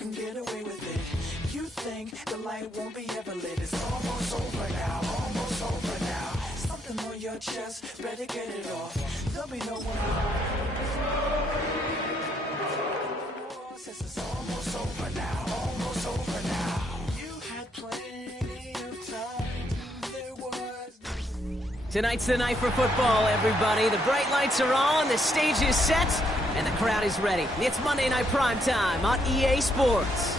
can get away with it. You think the light won't be ever lit. It's almost over now, almost over now. Something on your chest, better get it off. There'll be no one since it's almost over now, almost over now. You had plenty of time, there was... Tonight's the night for football, everybody. The bright lights are on, the stage is set, and the crowd is ready. It's Monday Night Primetime on EA Sports.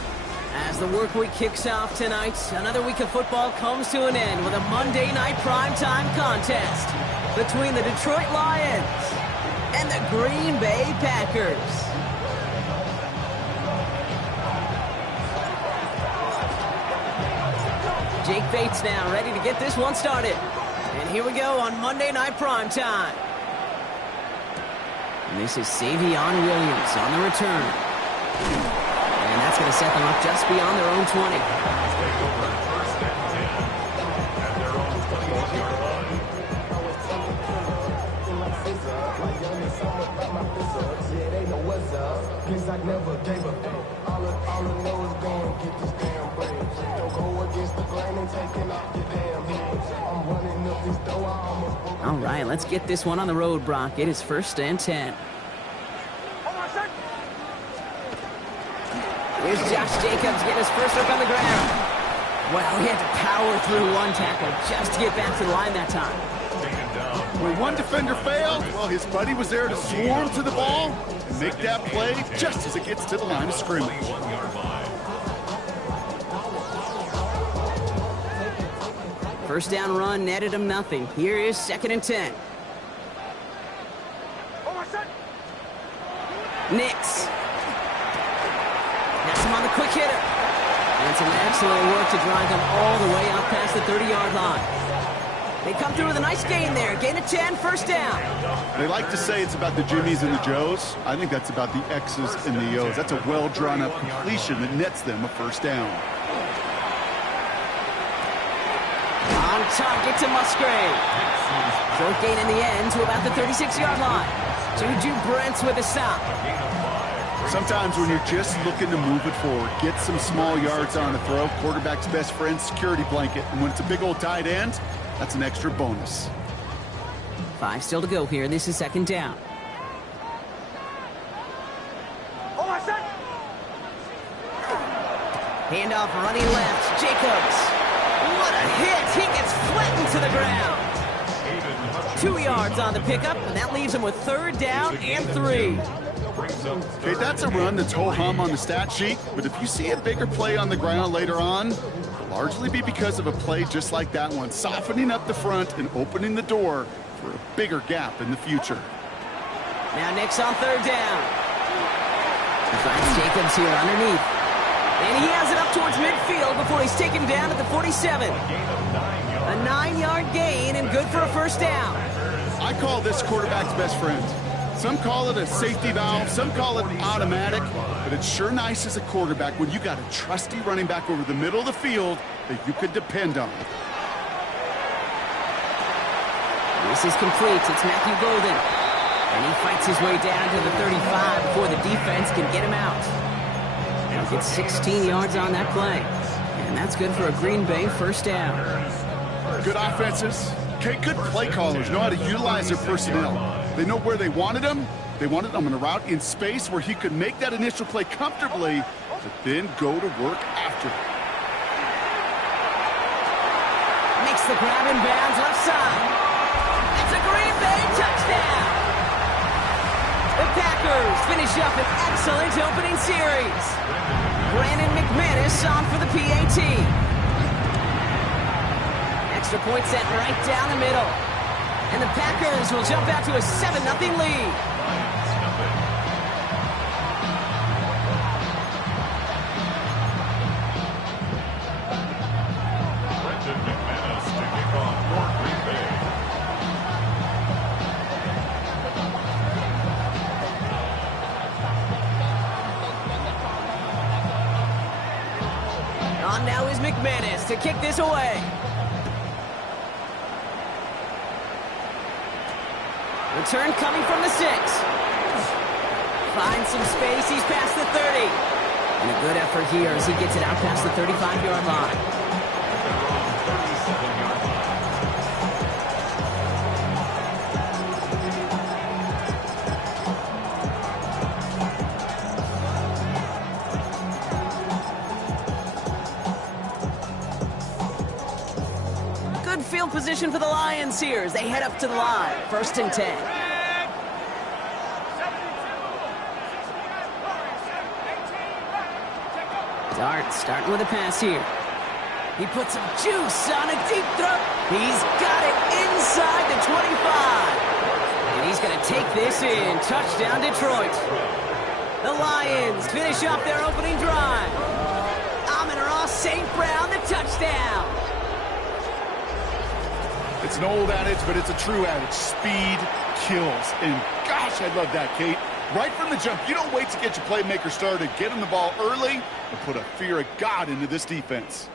As the work week kicks off tonight, another week of football comes to an end with a Monday Night Primetime contest between the Detroit Lions and the Green Bay Packers. Jake Bates now ready to get this one started. And here we go on Monday Night Primetime. And this is Savion Williams on the return. And that's going to set them up just beyond their own 20. All right, let's get this one on the road, Brock. It is 1st and 10. Here's Josh Jacobs getting his first look on the ground. Well, he had to power through one tackle just to get back to the line that time. When one defender failed, well, his buddy was there to swarm to the ball and make that play just as it gets to the line of scrimmage. First down run netted him nothing. Here is 2nd and 10. Nix. That's him on the quick hitter. And some excellent work to drive them all the way up past the 30-yard line. They come through with a nice gain there. Gain of 10, first down. They like to say it's about the Jimmies and the Joes. I think that's about the X's and the O's. That's a well-drawn-up completion that nets them a first down. On target to Musgrave. Short gain in the end to about the 36-yard line. Juju Brents with a stop. Sometimes when you're just looking to move it forward, get some small yards on a throw, quarterback's best friend, security blanket. And when it's a big old tight end, that's an extra bonus. 5 still to go here. This is 2nd down. Handoff running left. Jacobs. What a hit. He gets flattened to the ground. 2 yards on the pickup, and that leaves him with 3rd down and 3. Okay, that's a run that's ho-hum on the stat sheet, but if you see a bigger play on the ground later on, it'll largely be because of a play just like that one, softening up the front and opening the door for a bigger gap in the future. Now Nix on 3rd down. He finds Jacobs here underneath. And he has it up towards midfield before he's taken down at the 47. A 9-yard gain and good for a first down. I call this quarterback's best friend. Some call it a safety valve, some call it automatic, but it's sure nice as a quarterback when you got a trusty running back over the middle of the field that you could depend on. This is complete. It's Matthew Golden. And he fights his way down to the 35 before the defense can get him out. He'll get 16 yards on that play. And that's good for a Green Bay first down. Good offenses. Okay, good play callers know how to utilize their personnel. They know where they wanted him. They wanted him on a route in space where he could make that initial play comfortably, but then go to work after. Makes the grab in bounds left side. It's a Green Bay touchdown. The Packers finish up an excellent opening series. Brandon McManus on for the PAT. Extra point set right down the middle. And the Packers will jump out to a 7-0 lead. Brandon McManus to kick off for Green Bay. On now is McManus to kick this away. Return coming from the 6. Finds some space. He's past the 30. And a good effort here as he gets it out past the 35-yard line. Good field position for the Lions here as they head up to the line. 1st and 10. Dart starting with a pass here. He puts some juice on a deep throw. He's got it inside the 25. And he's going to take this in. Touchdown, Detroit. The Lions finish off their opening drive. Amon-Ra St. Brown, the touchdown. It's an old adage, but it's a true adage. Speed kills. And gosh, I love that, Kate. Right from the jump, you don't wait to get your playmaker started. Get him the ball early and put a fear of God into this defense.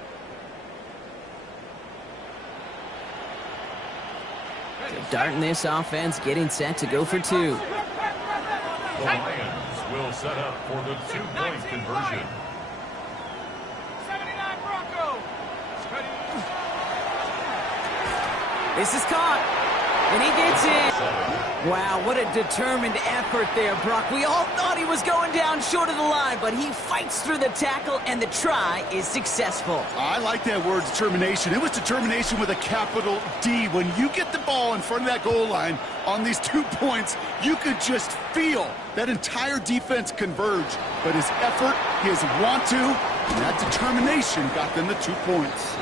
Darting this offense, getting set to go for 2. The Lions will set up for the 2-point conversion. 79 Bronco. This is caught, and he gets it. Wow, what a determined effort there, Brock. We all thought he was going down short of the line, but he fights through the tackle, and the try is successful. I like that word, determination. It was determination with a capital D. When you get the ball in front of that goal line on these 2 points, you could just feel that entire defense converge. But his effort, his want to, and that determination got them the 2 points.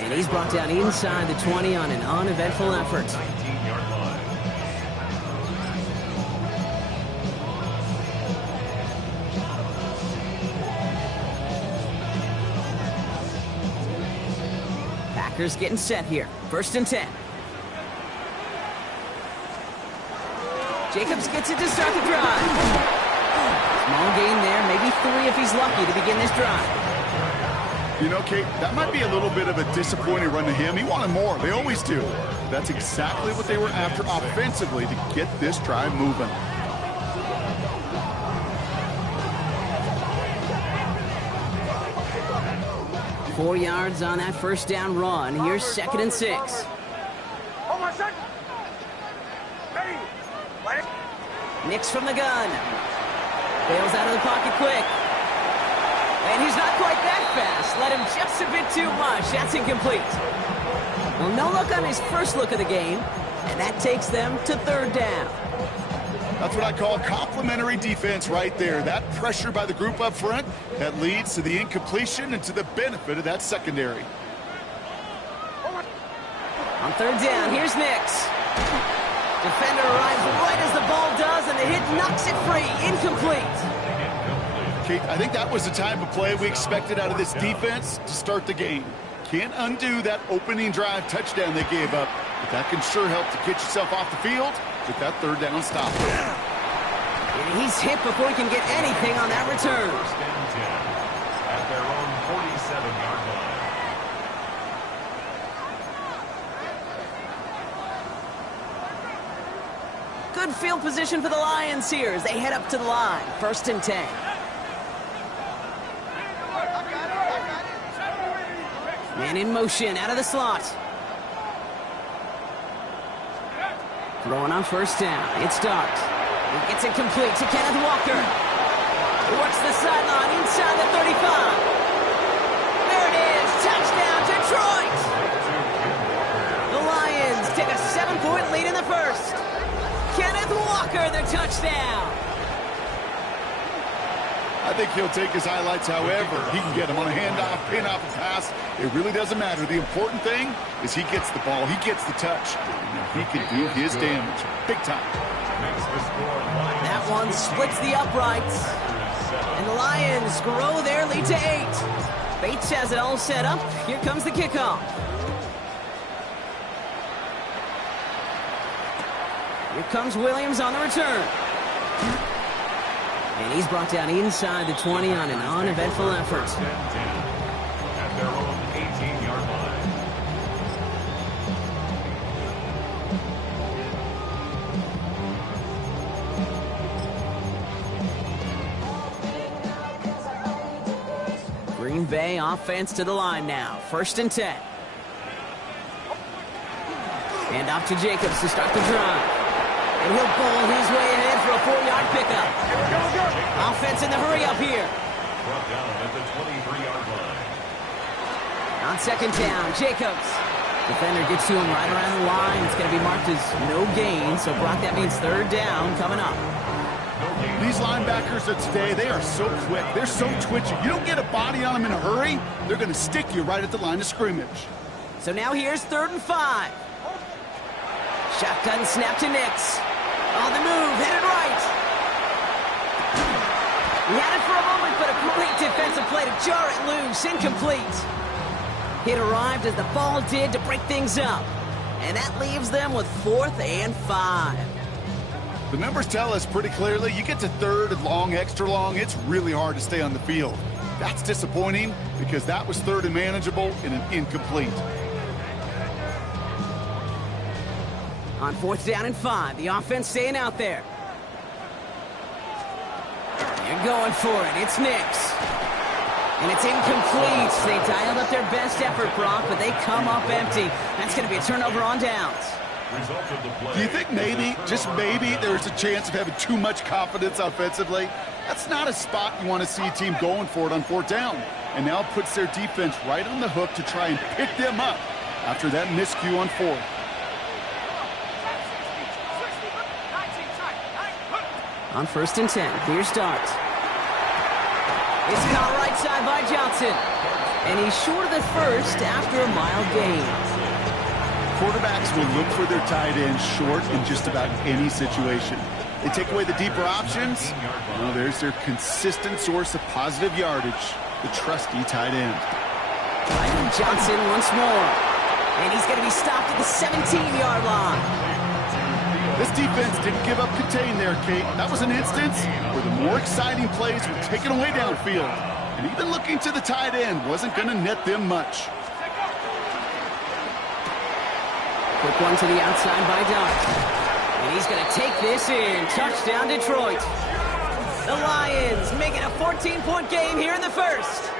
And he's brought down inside the 20 on an uneventful effort. 19-yard line. Packers getting set here. 1st and 10. Jacobs gets it to start the drive. Small gain there, maybe 3 if he's lucky to begin this drive. You know, Kate, that might be a little bit of a disappointing run to him. He wanted more. They always do. That's exactly what they were after offensively to get this drive moving. Four yards on that first down run. Here's 2nd and 6. Hold on a second. Hey, Nix from the gun. Bails out of the pocket quick. And he's not quite that fast. Let him just a bit too much. That's incomplete. Well, no look on his first look of the game, and that takes them to 3rd down. That's what I call complimentary defense right there. That pressure by the group up front, that leads to the incompletion and to the benefit of that secondary. On 3rd down, here's Nix. Defender arrives right as the ball does, and the hit knocks it free. Incomplete. Kate, I think that was the type of play we expected out of this defense to start the game. Can't undo that opening drive touchdown they gave up, but that can sure help to get yourself off the field with that 3rd down stop. And he's hit before he can get anything on that return. 1st and 10 at their own 47-yard line. Good field position for the Lions here as they head up to the line. 1st and 10. Man in motion out of the slot. Throwing on 1st down. It's Dart. He gets it complete to Kenneth Walker. He works the sideline inside the 35. There it is. Touchdown, Detroit. The Lions take a 7-point lead in the 1st. Kenneth Walker, the touchdown. I think he'll take his highlights however he can get them on a handoff, pin off a pass. It really doesn't matter. The important thing is he gets the ball, he gets the touch. And he can do his damage big time. That one splits the uprights. And the Lions grow their lead to 8. Bates has it all set up. Here comes the kickoff. Here comes Williams on the return. And he's brought down inside the 20 on an uneventful effort. At their own 18-yard line. Bay offense to the line now. 1st and 10. And off to Jacobs to start the drive. And he'll bowl his way ahead for a 4-yard pickup. Offense in the hurry up here. Brought down at the 23-yard line. On 2nd down, Jacobs. Defender gets to him right around the line. It's going to be marked as no gain. So, Brock, that means 3rd down coming up. These linebackers of today, they are so quick. They're so twitchy. You don't get a body on them in a hurry, they're going to stick you right at the line of scrimmage. So now here's 3rd and 5. Shotgun snap to Nix. On the move, headed right. He had it for a moment, but a great defensive play to jar it loose. Incomplete. It arrived as the ball did to break things up. And that leaves them with 4th and 5. The numbers tell us pretty clearly, you get to 3rd and long, extra long, it's really hard to stay on the field. That's disappointing because that was 3rd and manageable and an incomplete. On 4th down and 5, the offense staying out there. They're going for it. It's Nix. And it's incomplete. They dialed up their best effort, Brock, but they come up empty. That's going to be a turnover on downs. Do you think maybe, just maybe, there's a chance of having too much confidence offensively? That's not a spot you want to see a team going for it on 4th down. And now it puts their defense right on the hook to try and pick them up after that miscue on 4th. On 1st and 10, here's Dart. It's caught right side by Johnson. And he's short of the first after a mild gain. Quarterbacks will look for their tight end short in just about any situation. They take away the deeper options. Well, there's their consistent source of positive yardage, the trusty tight end. Johnson once more. And he's going to be stopped at the 17-yard line. This defense didn't give up contain there, Kate. That was an instance where the more exciting plays were taken away downfield. And even looking to the tight end wasn't going to net them much. Quick one to the outside by Dart. And he's going to take this in. Touchdown, Detroit. The Lions make it a 14-point game here in the 1st.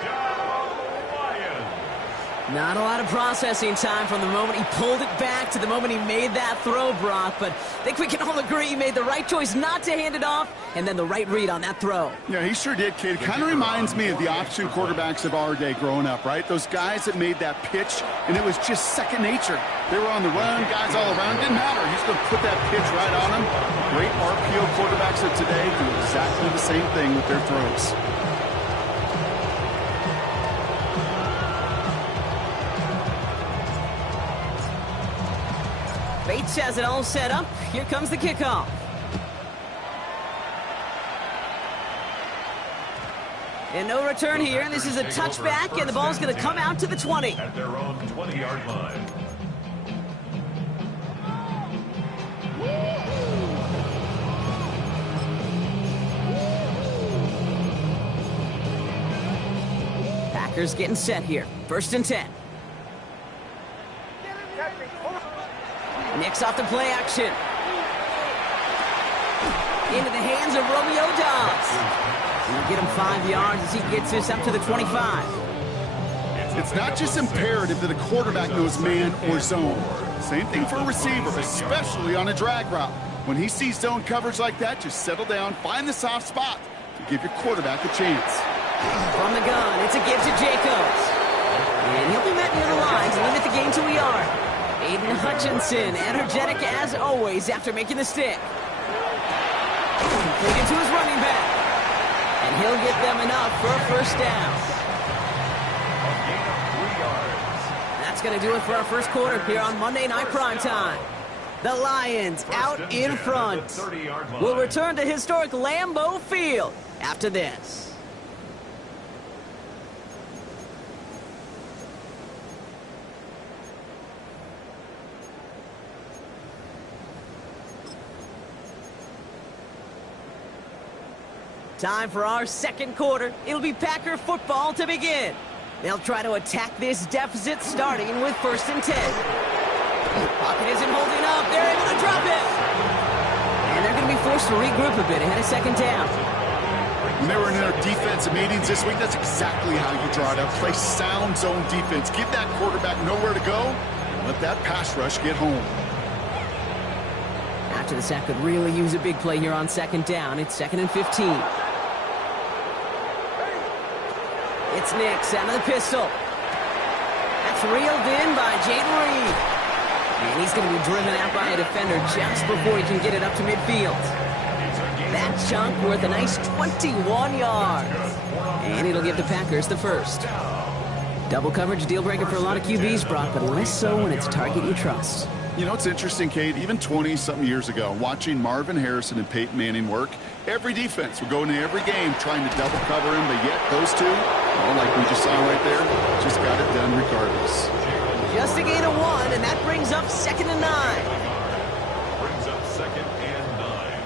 Not a lot of processing time from the moment he pulled it back to the moment he made that throw, Brock. But I think we can all agree he made the right choice not to hand it off, and then the right read on that throw. Yeah, he sure did, Kate. It kind of reminds me of the option quarterbacks of our day growing up, right? Those guys that made that pitch, and it was just second nature. They were on the run, guys all around. Didn't matter. He's going to put that pitch right on them. Great RPO quarterbacks of today do exactly the same thing with their throws. Bates has it all set up. Here comes the kickoff. And no return here. This is a touchback, and the ball's going to come out to the 20. At their own 20-yard line. Packers getting set here. 1st and 10. Nix off the play action. Into the hands of Romeo Dobbs. He'll get him 5 yards as he gets this up to the 25. It's not just imperative that a quarterback knows man or zone. Same thing for a receiver, especially on a drag route. When he sees zone coverage like that, just settle down, find the soft spot to give your quarterback a chance. From the gun, it's a give to Jacobs. And he'll be met near the line to limit the game to a yard. Aiden Hutchinson, energetic as always after making the stick. Completed to his running back. And he'll get them enough for a 1st down. That's going to do it for our 1st quarter here on Monday Night Primetime. The Lions out in front. We'll return to historic Lambeau Field after this. Time for our 2nd quarter. It'll be Packer football to begin. They'll try to attack this deficit starting with 1st and 10. Pocket isn't holding up. They're able to drop it. And they're going to be forced to regroup a bit ahead of 2nd down. When they were in their defensive meetings this week, that's exactly how you draw it up. Play sound zone defense. Give that quarterback nowhere to go. Let that pass rush get home. After the sack could really use a big play here on second down. It's 2nd and 15. It's Nix out of the pistol. That's reeled in by Jaden Reed. And he's going to be driven out by a defender just before he can get it up to midfield. That chunk worth a nice 21 yards. And it'll give the Packers the first. Double coverage deal breaker for a lot of QBs, Brock, but less so when it's a target you trust. You know, it's interesting, Kate, even 20-something years ago, watching Marvin Harrison and Peyton Manning work, every defense would go into every game trying to double cover him, but yet those two, well, like we just saw right there, just got it done regardless. Just a gain of 1, and that brings up 2nd and 9. Brings up 2nd and 9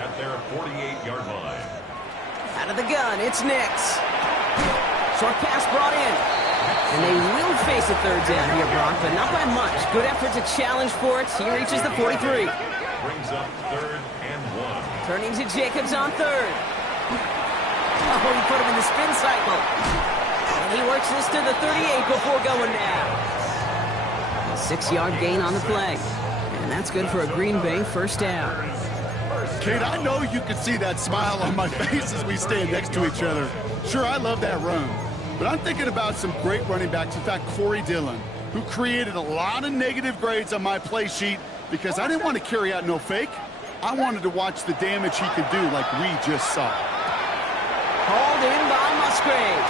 at their 48-yard line. Out of the gun, it's Nix. Short pass brought in. And they will face a third down here, Brock, but not by much. Good effort to challenge for it. He reaches the 43. Brings up 3rd and 1. Turning to Jacobs on 3rd. Oh, he put him in the spin cycle. And he works this to the 38 before going down. A 6-yard gain on the play. And that's good for a Green Bay first down. Kate, I know you can see that smile on my face as we stand next to each other. Sure, I love that run. But I'm thinking about some great running backs. In fact, Corey Dillon, who created a lot of negative grades on my play sheet because I didn't want to carry out no fake. I wanted to watch the damage he could do like we just saw. Hauled in by Musgrave.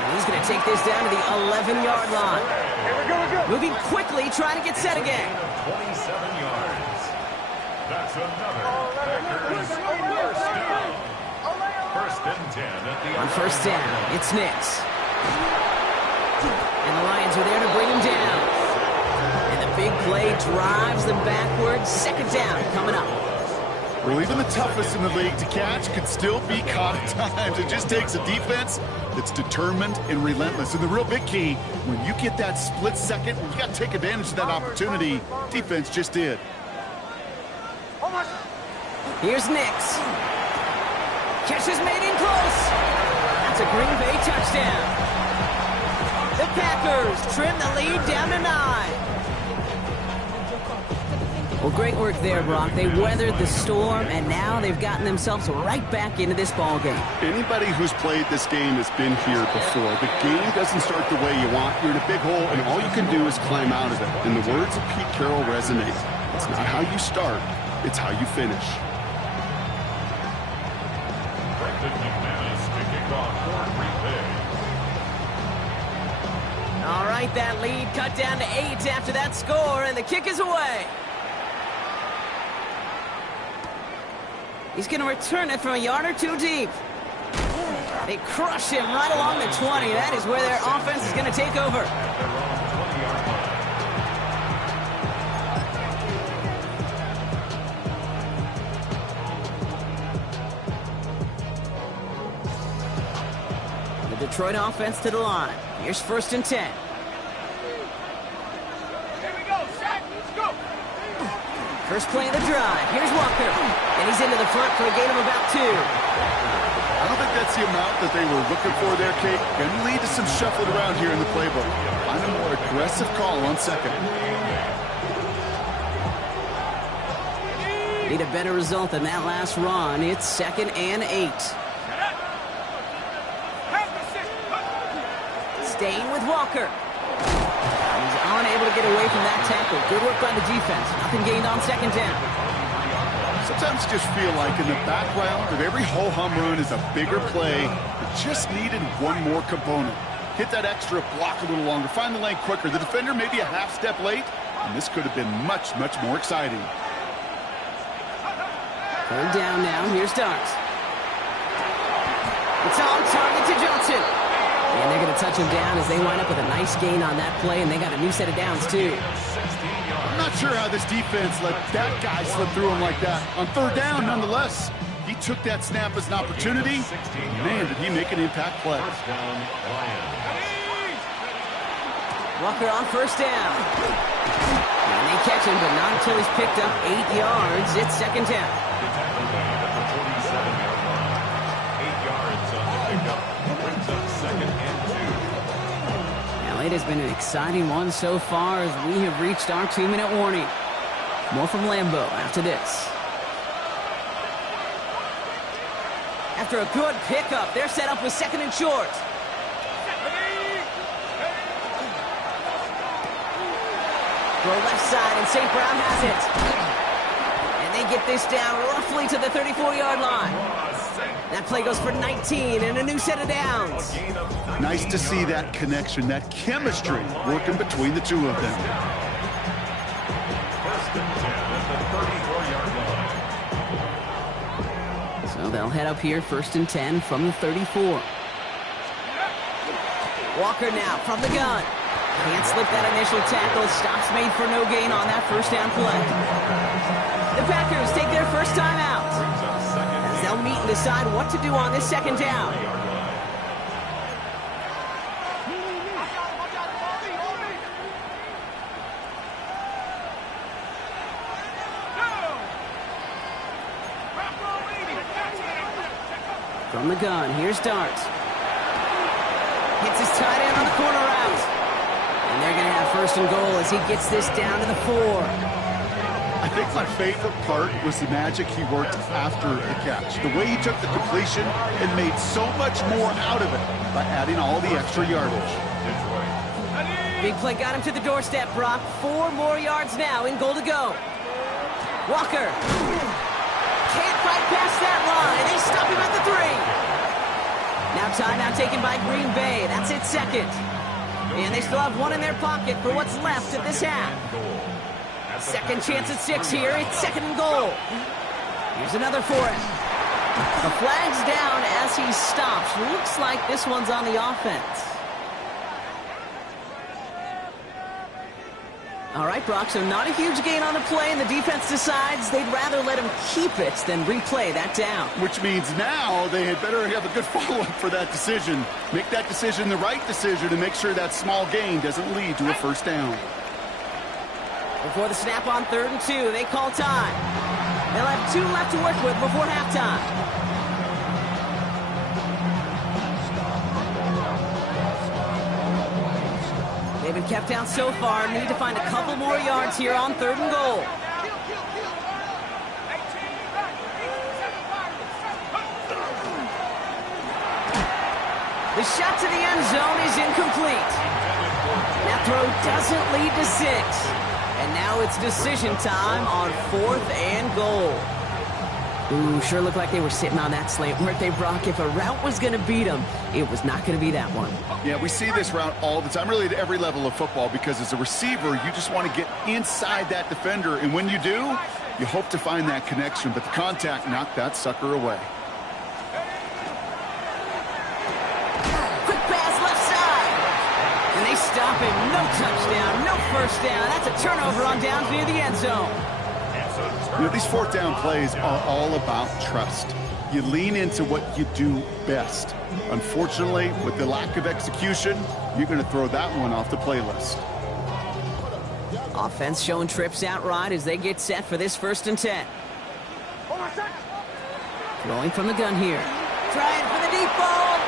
And he's going to take this down to the 11-yard line. Moving quickly, trying to get set again. 27 yards. That's another Packers first down. 1st and 10 at the On first down, it's Nix. And the Lions are there to bring him down. And the big play drives them backwards. 2nd down coming up. Well, even the toughest in the league to catch could still be caught at times. It just takes a defense that's determined and relentless. And the real big key, when you get that split second, you got to take advantage of that opportunity. Defense just did. Here's Nix. Catch is made in close. That's a Green Bay touchdown. The Packers trim the lead down to 9. Well, great work there, Brock. They weathered the storm, and now they've gotten themselves right back into this ball game. Anybody who's played this game has been here before. The game doesn't start the way you want. You're in a big hole, and all you can do is climb out of it. And the words of Pete Carroll resonate. It's not how you start, it's how you finish. All right, that lead cut down to 8 after that score, and the kick is away. He's going to return it from a yard or two deep. They crush him right along the 20. That is where their offense is going to take over. The Detroit offense to the line. Here's 1st and 10. Here we go, Shaq. Let's go. First play of the drive. Here's Walker. And he's into the front for a gain of about 2. I don't think that's the amount that they were looking for there, Kate. Going to lead to some shuffling around here in the playbook. Find a more aggressive call on 2nd. Need a better result than that last run. It's 2nd and 8. Staying with Walker. He's unable to get away from that tackle. Good work by the defense. Nothing gained on 2nd down. Sometimes you just feel like in the background of every ho-hum run is a bigger play that just needed one more component. Hit that extra block a little longer. Find the lane quicker. The defender maybe a half step late, and this could have been much, much more exciting. 3rd down now. Here's Dart. It's on target to Johnson. And they're going to touch him down as they wind up with a nice gain on that play, and they got a new set of downs, too. I'm not sure how this defense let that guy slip through him like that. On 3rd down, nonetheless, he took that snap as an opportunity. Man, did he make an impact play. Walker on 1st down. And they catch him, but not until he's picked up 8 yards. It's 2nd down. Brings up 2nd and 2. Now, it has been an exciting one so far as we have reached our 2-minute warning. More from Lambeau after this. After a good pickup, they're set up with 2nd and short. Throw left side, and St. Brown has it. And they get this down roughly to the 34-yard line. That play goes for 19 and a new set of downs. Nice to see that connection, that chemistry working between the two of them. 1st and 10 at the 34-yard line. So they'll head up here, 1st and 10 from the 34. Walker now from the gun. Can't slip that initial tackle. Stops made for no gain on that 1st down play. The Packers take their first time out, as they'll meet and decide what to do on this 2nd down. From the gun, here's Dart. Hits his tight end on the corner route. And they're going to have 1st and goal as he gets this down to the 4. I think my favorite part was the magic he worked after the catch. The way he took the completion and made so much more out of it by adding all the extra yardage. Big play got him to the doorstep, Brock. 4 more yards now in goal to go. Walker can't fight past that line. They stop him at the 3. Now timeout taken by Green Bay. That's its 2nd. And they still have 1 in their pocket for what's left of this half. 2nd chance at 6 here. It's 2nd and goal. Here's another for him. The flag's down as he stops. Looks like this one's on the offense. All right, Brock, so not a huge gain on the play, and the defense decides they'd rather let him keep it than replay that down. Which means now they had better have a good follow-up for that decision. Make that decision the right decision and make sure that small gain doesn't lead to a 1st down. Before the snap on 3rd and 2, they call time. They'll have 2 left to work with before halftime. They've been kept out so far. Need to find a couple more yards here on 3rd and goal. The shot to the end zone is incomplete. That throw doesn't lead to 6. And now it's decision time on 4th and goal. Ooh, sure looked like they were sitting on that slant, weren't they, Brock? If a route was going to beat them, it was not going to be that one. Yeah, we see this route all the time, really at every level of football, because as a receiver, you just want to get inside that defender, and when you do, you hope to find that connection, but the contact knocked that sucker away. Quick pass left side. And they stop him. No touchdown, no 1st down. That's a turnover on downs near the end zone. You know, these 4th down plays are all about trust. You lean into what you do best. Unfortunately, with the lack of execution, you're going to throw that one off the playlist. Offense showing trips outright as they get set for this 1st and 10. Throwing from the gun here. Trying for the deep ball.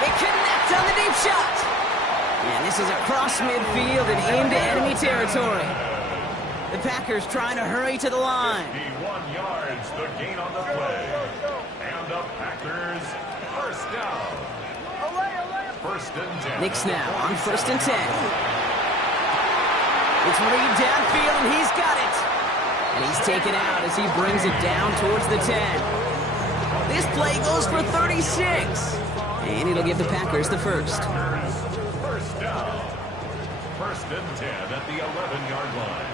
They connect on the deep shot. And this is across midfield and into enemy territory. The Packers trying to hurry to the line. 51 yards, the gain on the play. And the Packers, 1st down. 1st and 10. Knicks now on 1st and 10. It's Reed downfield, and he's got it. And he's taken out as he brings it down towards the 10. This play goes for 36. And it'll give the Packers the 1st. 1st down. 1st and 10 at the 11-yard line.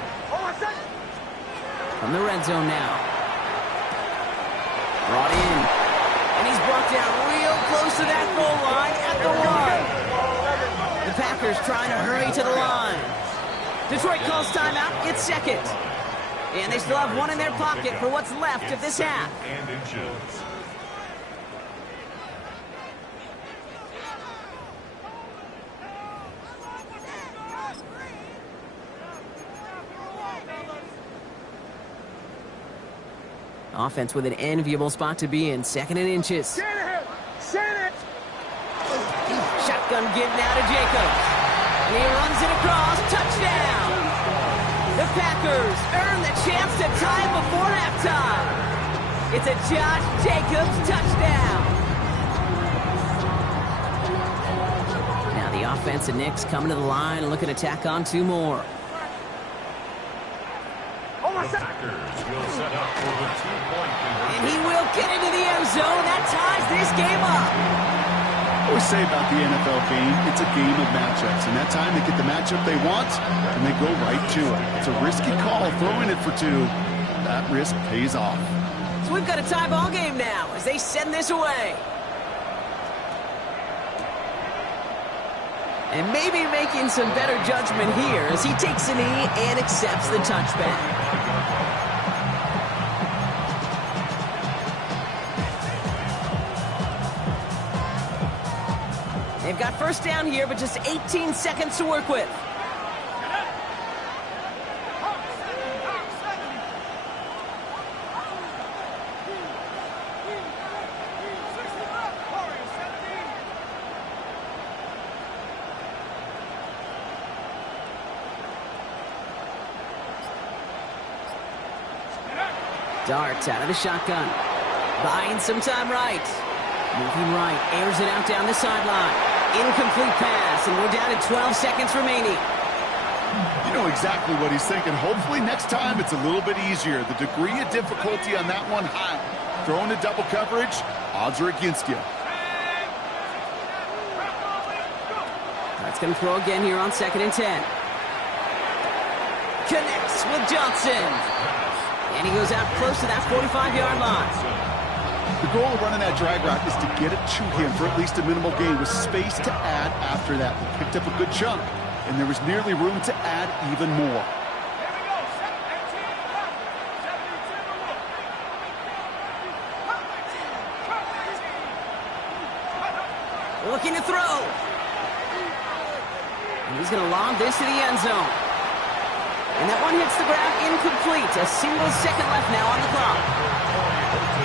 From the red zone now. Brought in. And he's brought down real close to that goal line at the 1. The Packers trying to hurry to the line. Detroit calls timeout. It's 2nd. And they still have 1 in their pocket for what's left of this half. And inches. Offense with an enviable spot to be in. 2nd and inches. Shanahan! Shotgun give now to Jacobs. And he runs it across. Touchdown! The Packers earn the chance to tie it before halftime. It's a Josh Jacobs touchdown. Now the offense and Knicks coming to the line and looking to tack on 2 more. The Packers will set up for the 2-point conversion. And he will get into the end zone. That ties this game up. I always say about the NFL game, it's a game of matchups. And that time they get the matchup they want, and they go right to it. It's a risky call throwing it for 2. That risk pays off. So we've got a tie ball game now as they send this away. And maybe making some better judgment here as he takes a knee and accepts the touchback. They've got first down here, but just 18 seconds to work with. Dart out of the shotgun. Buying some time right. Moving right. Airs it out down the sideline. Incomplete pass, and we're down to 12 seconds remaining. You know exactly what he's thinking. Hopefully next time it's a little bit easier. The degree of difficulty on that one high. Throwing a double coverage, odds are against you. That's going to throw again here on 2nd and 10. Connects with Johnson. And he goes out close to that 45-yard line. The goal of running that drag route is to get it to him for at least a minimal gain with space to add after that. He picked up a good chunk, and there was nearly room to add even more. Looking to throw. And he's going to lob this to the end zone. And that one hits the ground incomplete. A single second left now on the clock.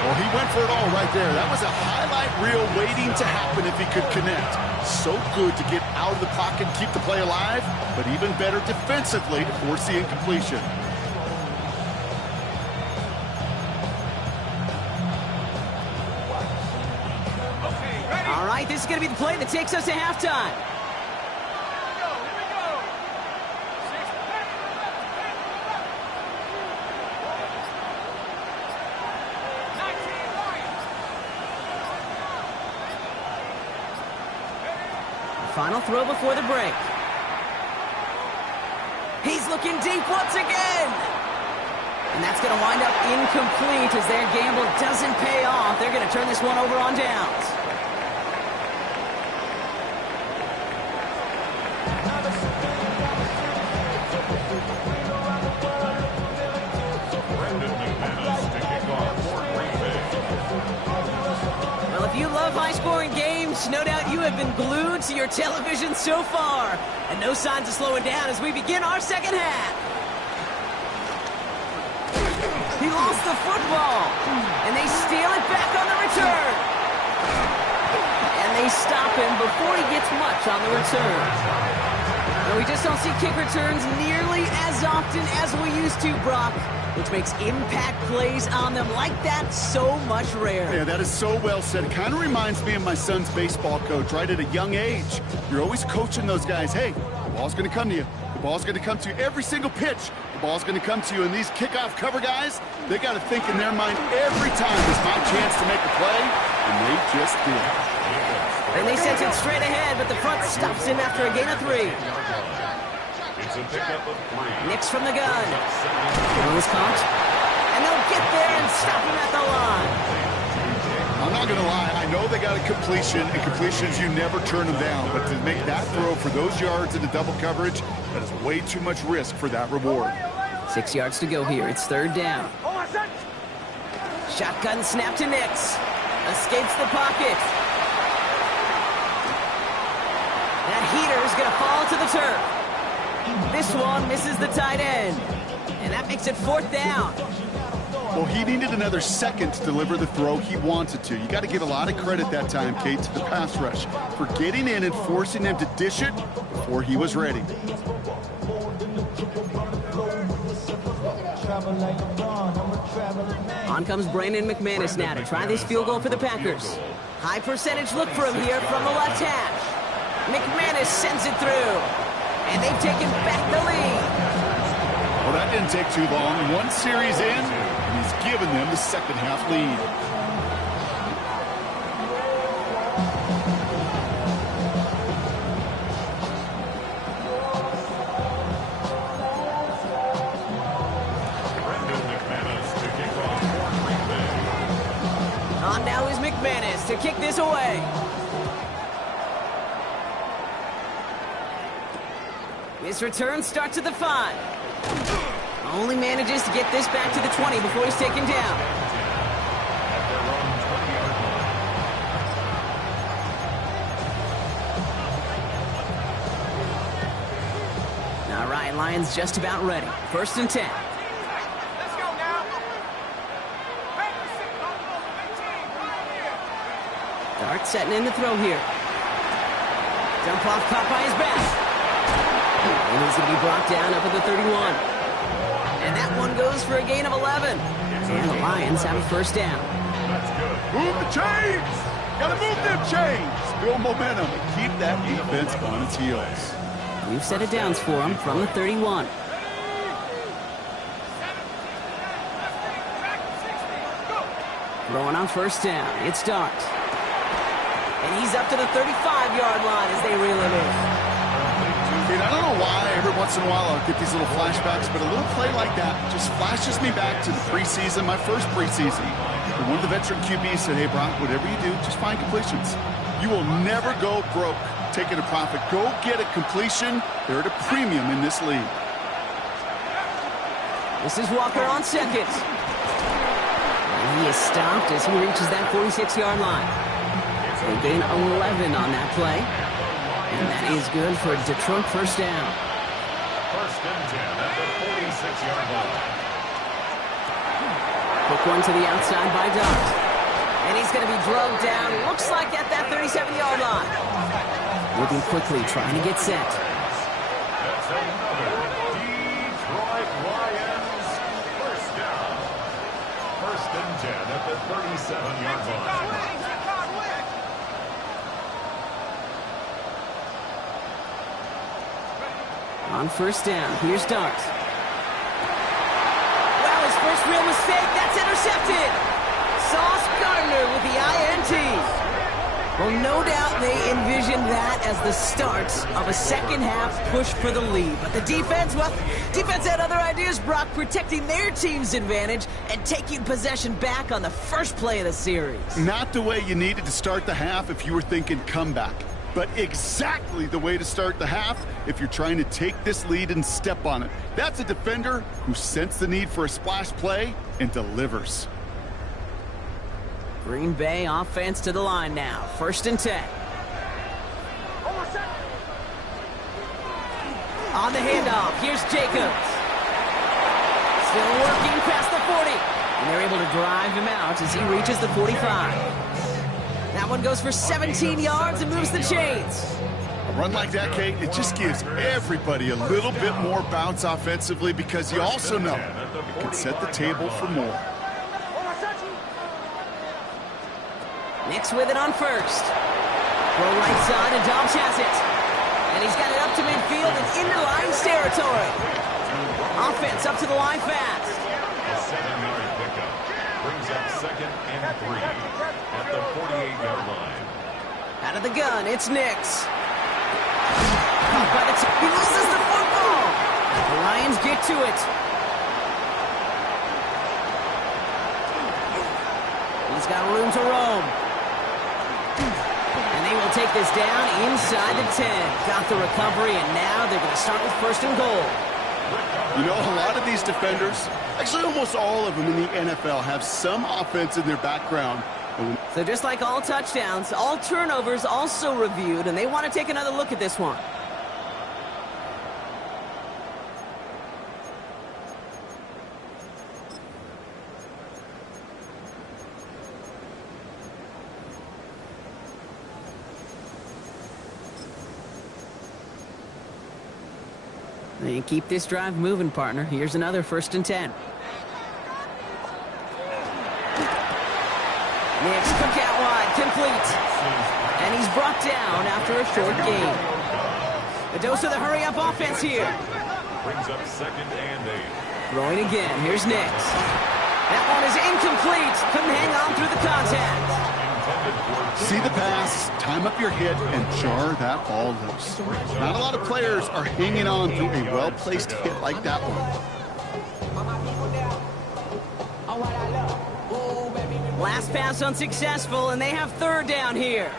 Well, he went for it all right there. That was a highlight reel waiting to happen if he could connect. So good to get out of the pocket and keep the play alive, but even better defensively to force the incompletion. All right, this is going to be the play that takes us to halftime. Final throw before the break. He's looking deep once again. And that's going to wind up incomplete as their gamble doesn't pay off. They're going to turn this one over on downs. Well, if you love high-scoring games, no doubt you have been glued to your television so far. And no signs of slowing down as we begin our second half. He lost the football, and they steal it back on the return. And they stop him before he gets much on the return. Now, we just don't see kick returns nearly as often as we used to, Brock, which makes impact plays on them like that so much rarer. Yeah, that is so well said. It kind of reminds me of my son's baseball coach right at a young age. You're always coaching those guys, hey, the ball's going to come to you. The ball's going to come to you every single pitch. The ball's going to come to you. And these kickoff cover guys, they got to think in their mind every time it's my chance to make a play, and they just did. And they sent it straight ahead, but the front stops him after a gain of 3. It's a pickup of 3. Knicks from the gun. Throws caught. And they'll get there and stop him at the line. I'm not going to lie. I know they got a completion, and completions, you never turn them down. But to make that throw for those yards into double coverage, that is way too much risk for that reward. 6 yards to go here. It's 3rd down. Shotgun snap to Knicks. Escapes the pocket. That heater is going to fall to the turf. This one misses the tight end. And that makes it 4th down. Well, he needed another second to deliver the throw he wanted to. You got to give a lot of credit that time, Kate, to the pass rush for getting in and forcing him to dish it before he was ready. On comes Brandon McManus now to try this field goal for the Packers. High percentage look for him here from the left hash. McManus sends it through, and they've taken back the lead. Well, that didn't take too long. One series in, and he's given them the second half lead. On now is McManus to kick this away. His return starts at the 5. Only manages to get this back to the 20 before he's taken down. All right, Lions just about ready. 1st and 10. Let's go now. Dart setting in the throw here. Dump off caught by his back. And he's going to be brought down up at the 31. And that one goes for a gain of 11. And the Lions have a 1st down. Move the chains! Gotta move them chains! Build momentum and keep that defense on its heels. We've set it downs for him from the 31. Throwing on 1st down. It's Dart. And he's up to the 35-yard line as they reel him in. I don't know why every once in a while I'll get these little flashbacks, but a little play like that just flashes me back to the preseason, my first preseason. And one of the veteran QBs said, hey, Brock, whatever you do, just find completions. You will never go broke taking a profit. Go get a completion. They're at a premium in this league. This is Walker on 2nd. And he is stopped as he reaches that 46-yard line. They gain 11 on that play. And that is good for Detroit 1st down. 1st and 10 at the 46-yard line. Quick one to the outside by Dart. And he's going to be drugged down, looks like at that 37-yard line. Moving quickly, trying to get set. That's another Detroit Lions 1st down. 1st and 10 at the 37-yard line. On 1st down, here's Dart. Well, his first real mistake, that's intercepted. Sauce Gardner with the INT. Well, no doubt they envisioned that as the start of a second-half push for the lead. But the defense, well, defense had other ideas, Brock, protecting their team's advantage and taking possession back on the first play of the series. Not the way you needed to start the half if you were thinking comeback, but exactly the way to start the half if you're trying to take this lead and step on it. That's a defender who sensed the need for a splash play and delivers. Green Bay offense to the line now. 1st and 10. On the handoff, here's Jacobs. Still working past the 40. And they're able to drive him out as he reaches the 45. That one goes for 17 yards and moves the chains. A run like that, Kate, it just gives everybody a little bit more bounce offensively because you also know it can set the table for more. Nix with it on 1st. Throw right side and Dobbs has it. And he's got it up to midfield and into Lions territory. Offense up to the line fast. A 7-yard pickup brings up 2nd and 3 at the 48-yard line. Out of the gun, it's Nix. Caught by the he loses the football. The Lions get to it. He's got room to roam. And they will take this down inside the 10. Got the recovery, and now they're going to start with 1st and goal. You know, a lot of these defenders, actually almost all of them in the NFL, have some offense in their background. So just like all touchdowns, all turnovers also reviewed, and they want to take another look at this one. And keep this drive moving, partner. Here's another 1st and 10. Nix, cook out wide, complete. And he's brought down after a short gain. A dose of the hurry-up offense here. Brings up 2nd and 8. Throwing again. Here's Nix. That one is incomplete. Couldn't hang on through the contact. See the pass, time up your hit, and jar that ball loose. Not a lot of players are hanging on through a well-placed hit like that one. Last pass unsuccessful, and they have 3rd down here.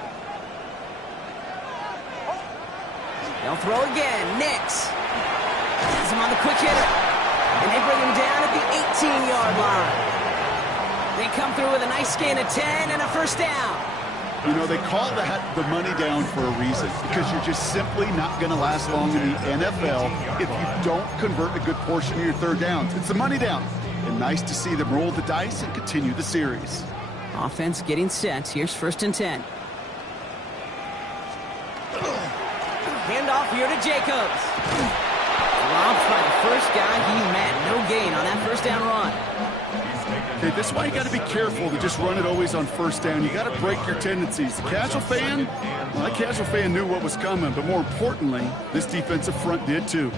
They'll throw again. Nix has him on the quick hitter, and they bring him down at the 18-yard line. They come through with a nice gain of 10 and a 1st down. You know, they call that the money down for a reason, because you're just simply not going to last long in the NFL if you don't convert a good portion of your 3rd downs. It's the money down. And nice to see them roll the dice and continue the series. Offense getting set. Here's 1st and 10. Handoff here to Jacobs. Dropped by the first guy he met. No gain on that 1st down run. Okay, this is why you got to be careful to just run it always on 1st down. You got to break your tendencies. The casual fan, well, that casual fan knew what was coming, but more importantly, this defensive front did too.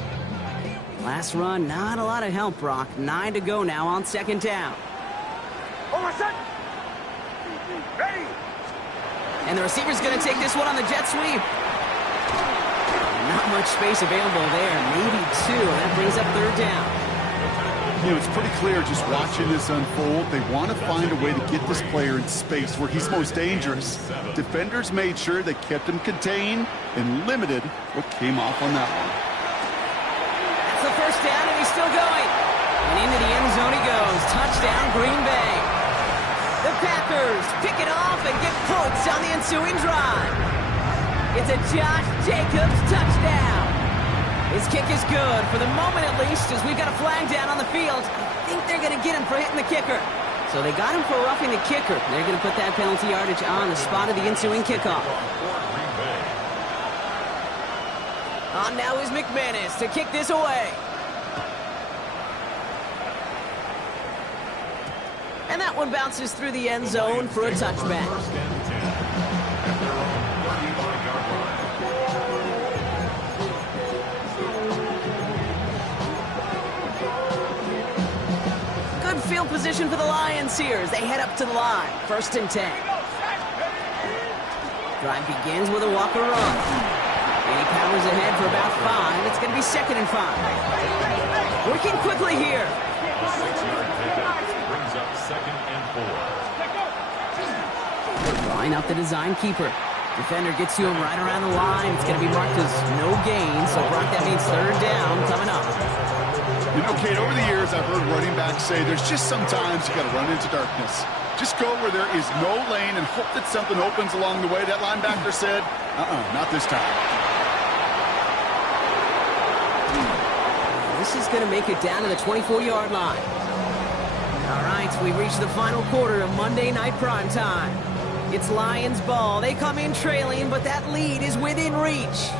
Last run, not a lot of help, Brock. 9 to go now on 2nd down. Ready. And the receiver's going to take this one on the jet sweep. Not much space available there. Maybe 2. That brings up 3rd down. You know, it's pretty clear just watching this unfold. They want to find a way to get this player in space where he's most dangerous. Defenders made sure they kept him contained and limited what came off on that one. That's the 1st down, and he's still going. And into the end zone he goes. Touchdown, Green Bay. The Packers pick it off and get points on the ensuing drive. It's a Josh Jacobs touchdown. His kick is good, for the moment at least, as we've got a flag down on the field. I think they're going to get him for hitting the kicker. So they got him for roughing the kicker. They're going to put that penalty yardage on the spot of the ensuing kickoff. On now is McManus to kick this away. And that one bounces through the end zone for a touchback. Good field position for the Lions here as they head up to the line. 1st and 10. Drive begins with a Walker run. And he powers ahead for about 5. It's going to be 2nd and 5. Working quickly here. The 6-yard pickup brings up 2nd and 4. Drawing out the design keeper. Defender gets to him right around the line. It's going to be marked as no gain. So, Brock, that means 3rd down coming up. You know, Kate, over the years, I've heard running backs say there's just sometimes you got to run into darkness. Just go where there is no lane and hope that something opens along the way. That linebacker said, not this time. This is going to make it down to the 24-yard line. All right, we reach the final quarter of Monday Night Primetime. It's Lions ball. They come in trailing, but that lead is within reach.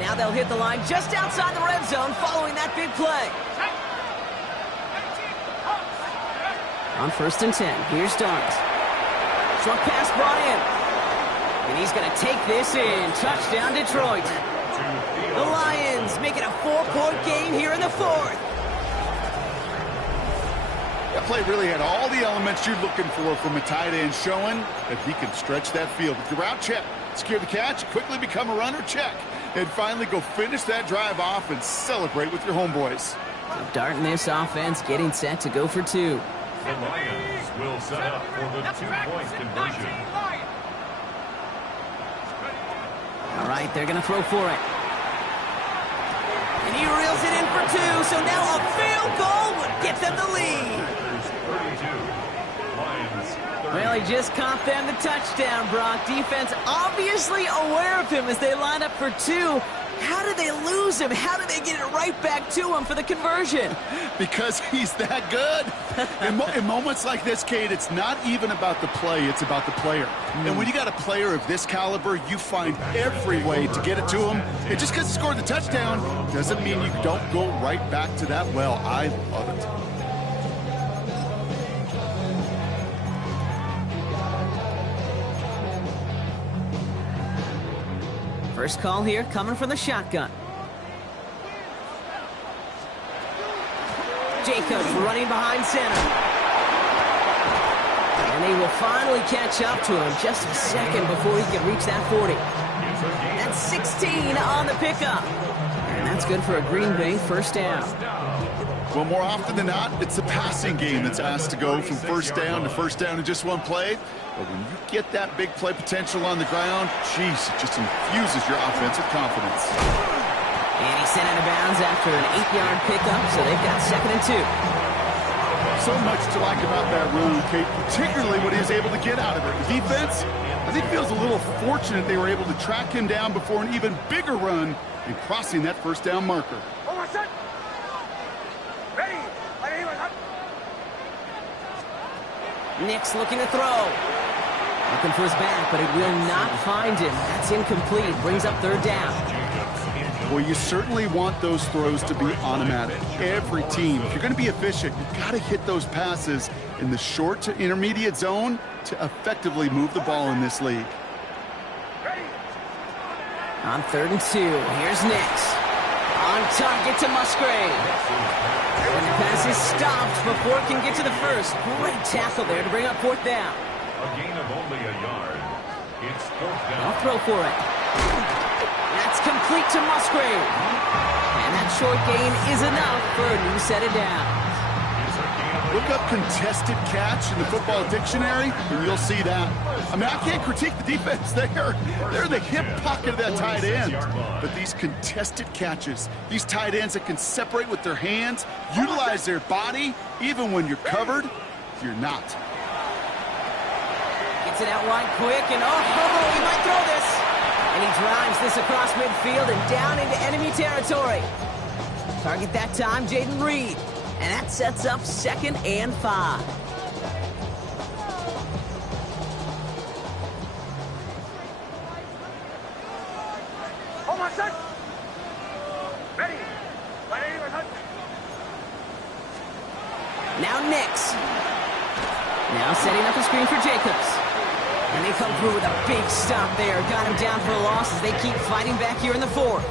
Now they'll hit the line just outside the red zone following that big play. On 1st and 10, here's Starks. Short pass brought in. And he's going to take this in. Touchdown, Detroit. The Lions make it a 4-point game here in the 4th. That play really had all the elements you're looking for from a tight end, showing that he can stretch that field. With the route, check. Secure the catch, quickly become a runner, check. And finally go finish that drive off and celebrate with your homeboys. So darting this offense, getting set to go for 2. The Lions will set up for the 2-point conversion. All right, they're going to throw for it. And he reels it in for 2, so now a field goal would get them the lead. 32. Lions 30. Well, he just caught them the touchdown, Brock. Defense obviously aware of him as they line up for 2. How did they lose him? How did they get it right back to him for the conversion? Because he's that good. In moments like this, Kate, it's not even about the play, it's about the player. And when you got a player of this caliber, you find every way to get it to him. And just because he scored the touchdown doesn't mean you don't go right back to that well. I love it. First call here coming from the shotgun. Jacobs running behind center. And they will finally catch up to him just a second before he can reach that 40. That's 16 on the pickup. And that's good for a Green Bay first down. Well, more often than not, it's the passing game that's asked to go from first down in just one play. But when you get that big play potential on the ground, geez, it just infuses your offense with confidence. And he's sent out of bounds after an 8-yard pickup, so they've got 2nd and 2. So much to like about that run, Kate, particularly what he was able to get out of it. The defense, I think, feels a little fortunate they were able to track him down before an even bigger run and crossing that first down marker. Nick's looking to throw. Looking for his back, but it will not find him. That's incomplete. Brings up 3rd down. Well, you certainly want those throws to be automatic. Every team, if you're going to be efficient, you've got to hit those passes in the short to intermediate zone to effectively move the ball in this league. On 3rd and 2, here's Nix. On target to Musgrave. And the pass is stopped before it can get to the first. Great tackle there to bring up 4th down. A gain of only a yard. It's 4th down. I'll throw for it. That's complete to Musgrave. And that short gain is enough for a new set of downs. Look up contested catch in the football dictionary, and you'll see that. I mean, I can't critique the defense there. They're the hip pocket of that tight end. But these contested catches, these tight ends that can separate with their hands, utilize their body, even when you're covered, you're not. Gets it out wide quick, and he might throw this. And he drives this across midfield and down into enemy territory. Target that time, Jaden Reed. And that sets up 2nd and 5. Now Nix. Now setting up a screen for Jacobs. And they come through with a big stop there. Got him down for a loss as they keep fighting back here in the 4th.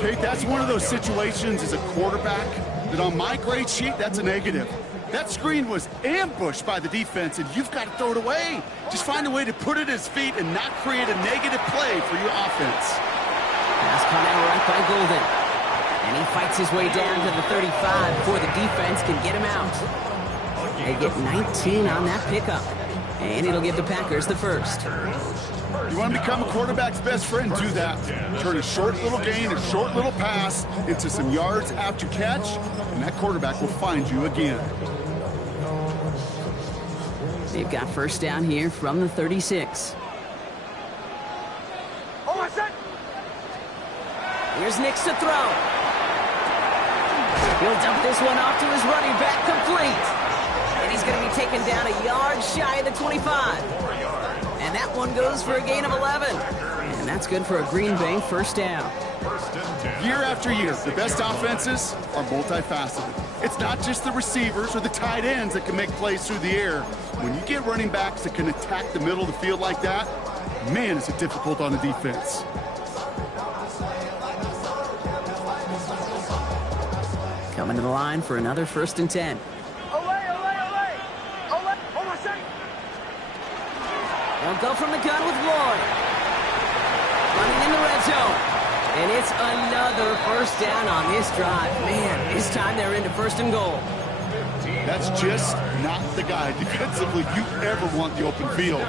Kate, that's one of those situations as a quarterback that on my grade sheet, that's a negative. That screen was ambushed by the defense, and you've got to throw it away. Just find a way to put it at his feet and not create a negative play for your offense. Pass caught out right by Golden. And he fights his way down to the 35 before the defense can get him out. They get 19 on that pickup. And it'll give the Packers the first. You want to become a quarterback's best friend? Do that. Turn a short little gain, a short little pass into some yards after catch, and that quarterback will find you again. They've got first down here from the 36. Here's Nix to throw. He'll dump this one off to his running back, complete. And he's going to be taken down a yard shy of the 25. And that one goes for a gain of 11. And that's good for a Green Bay first down. Year after year, the best offenses are multifaceted. It's not just the receivers or the tight ends that can make plays through the air. When you get running backs that can attack the middle of the field like that, man, is it difficult on the defense. Coming to the line for another 1st and 10. They'll go from the gun with Lloyd. Running in the red zone. And it's another first down on this drive. Man, this time they're into 1st and goal. That's just not the guy defensively you ever want the open field.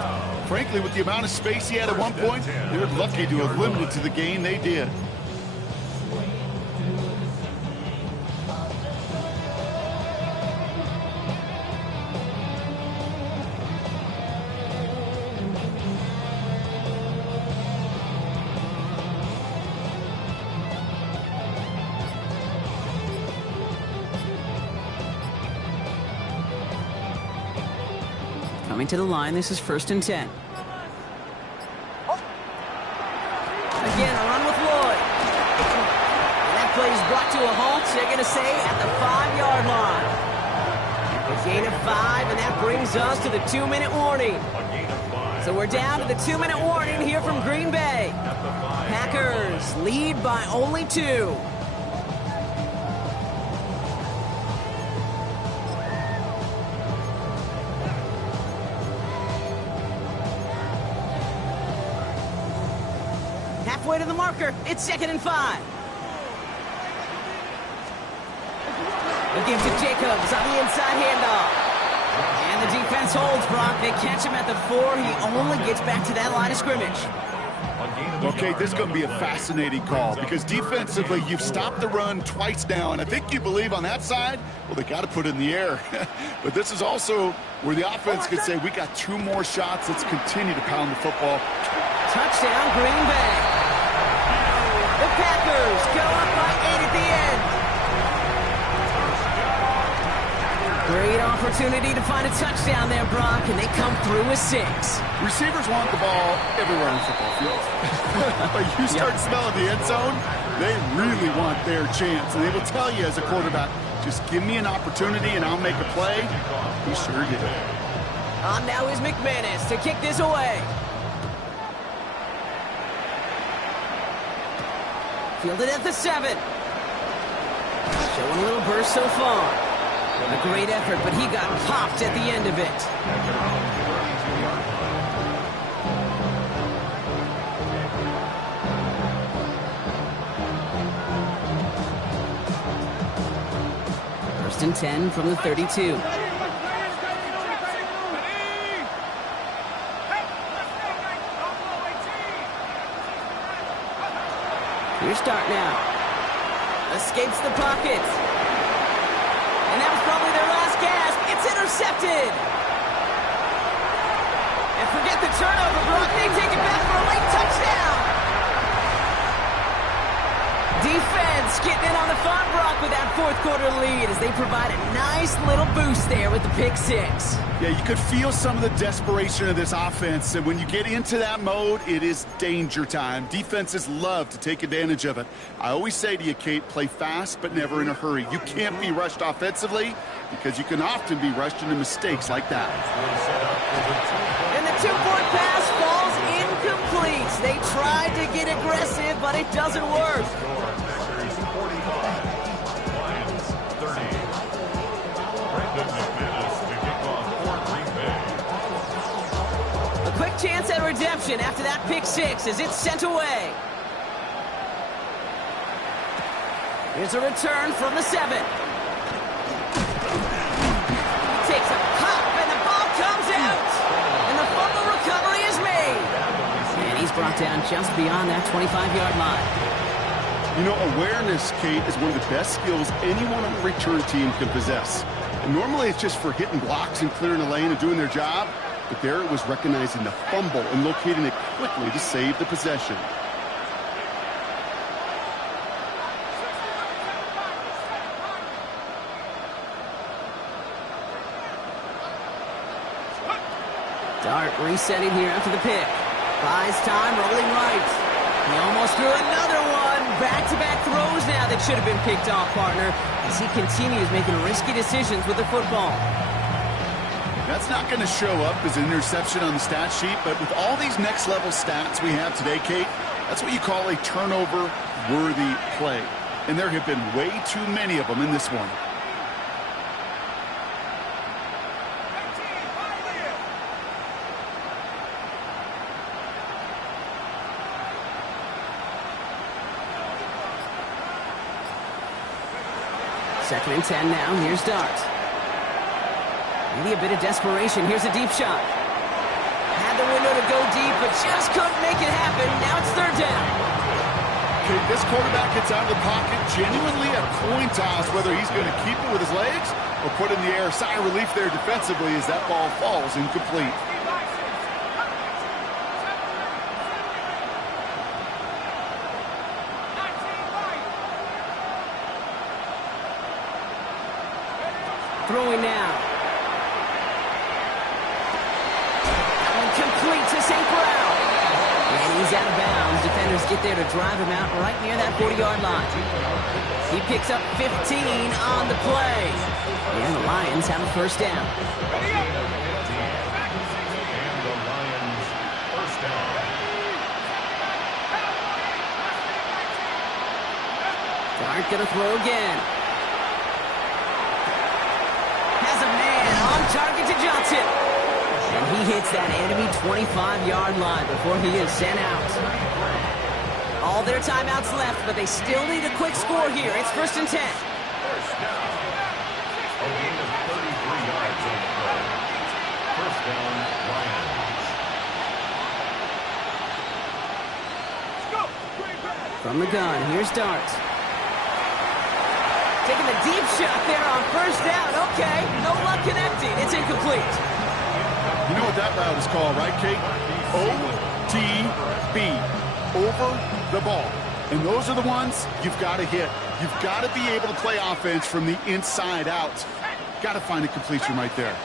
Frankly, with the amount of space he had at one point, they're lucky to have limited to the gain they did. Coming to the line, this is 1st and 10. Again, a run with Lloyd. And that play is brought to a halt, they're going to say, at the 5-yard line. A gain of 5, and that brings us to the 2-minute warning. So we're down to the 2-minute warning here from Green Bay. Packers lead by only 2. Halfway to the marker, it's 2nd and 5. The give to Jacobs on the inside handoff. And the defense holds, Brock. They catch him at the 4. He only gets back to that line of scrimmage. Okay, this is going to be a fascinating call because defensively, you've stopped the run twice now, and I think you believe on that side, well, they got to put it in the air. But this is also where the offense could say, we got 2 more shots. Let's continue to pound the football. Touchdown, Green Bay. The Packers go up by 8 at the end. Great opportunity to find a touchdown there, Brock, and they come through with 6. Receivers want the ball everywhere on the football field. But you start smelling the end zone, they really want their chance. And they will tell you as a quarterback, just give me an opportunity and I'll make a play. He sure did. On now is McManus to kick this away. Fielded at the 7. Showing a little burst so far. A great effort, but he got popped at the end of it. First and 10 from the 32. Here's start now. Escapes the pocket. And that was probably their last gasp. It's intercepted. And forget the turnover, Brock. They take it back for a late touchdown. Defense getting in on the fun, Brock, with that 4th quarter lead as they provide a nice little boost there with the pick 6. Yeah, you could feel some of the desperation of this offense, and when you get into that mode, it is danger time. Defenses love to take advantage of it. I always say to you, Kate, play fast but never in a hurry. You can't be rushed offensively because you can often be rushed into mistakes like that. And the 2-point pass falls incomplete. They tried to get aggressive, but it doesn't work. A quick chance at redemption after that pick 6 as it's sent away. Here's a return from the 7. He takes a pop and the ball comes out. And the fumble recovery is made. And he's brought down just beyond that 25-yard line. You know, awareness, Kate, is one of the best skills anyone on a return team can possess. And normally it's just for hitting blocks and clearing a lane and doing their job. But there it was recognizing the fumble and locating it quickly to save the possession. Dart resetting here after the pick. Buys time, rolling right. He almost threw another one. Back-to-back throws now that should have been picked off, partner, as he continues making risky decisions with the football. That's not going to show up as an interception on the stat sheet, but with all these next-level stats we have today, Kate, that's what you call a turnover-worthy play. And there have been way too many of them in this one. Second and 10 now. Here's Dart. Maybe a bit of desperation. Here's a deep shot. Had the window to go deep, but just couldn't make it happen. Now it's 3rd down. Okay, this quarterback gets out of the pocket, genuinely a coin toss whether he's going to keep it with his legs or put it in the air. Sigh of relief there defensively as that ball falls incomplete. Throwing now. out of bounds. Defenders get there to drive him out right near that 40-yard line. He picks up 15 on the play. And the Lions have a first down. And the Lions first down. Dart gonna throw again. Has a man on target to Johnson. And he hits that enemy 25-yard line before he is sent out. All their timeouts left, but they still need a quick score here. It's 1st and 10. First down. A gain of 33 yards on the play. First down, Lions. From the gun, here's Dart. Taking the deep shot there on first down. Okay, no luck connecting. It's incomplete. You know what that route is called, right, Kate? OTB. Over the ball. And those are the ones you've got to hit. You've got to be able to play offense from the inside out. Got to find a completion right there.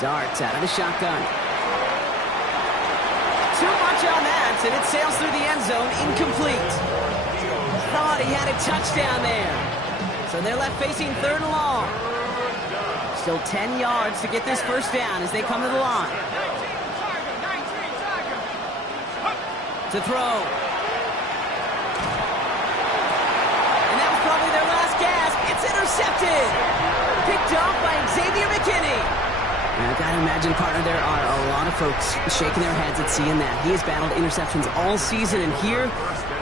Darts out of the shotgun. Too much on that, and it sails through the end zone, incomplete. Thought he had a touchdown there. So they're left facing 3rd and long. Still 10 yards to get this first down as they come to the line. To throw. And that was probably their last gasp. It's intercepted. Picked off by Xavier McKinney. And I gotta imagine, partner, there are a lot of folks shaking their heads at seeing that. He has battled interceptions all season, and here,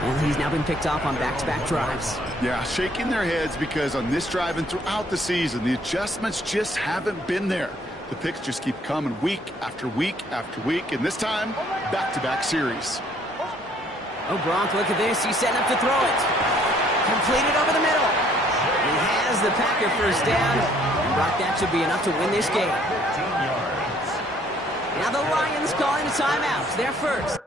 well, he's now been picked off on back-to-back drives. Yeah, shaking their heads because on this drive and throughout the season, the adjustments just haven't been there. The picks just keep coming week after week after week, and this time, back-to-back series. Oh, Gronk, look at this. He's setting up to throw it. Completed over the middle. He has the Packer first down. And Brock, that should be enough to win this game. Now the Lions calling a timeout. They're first.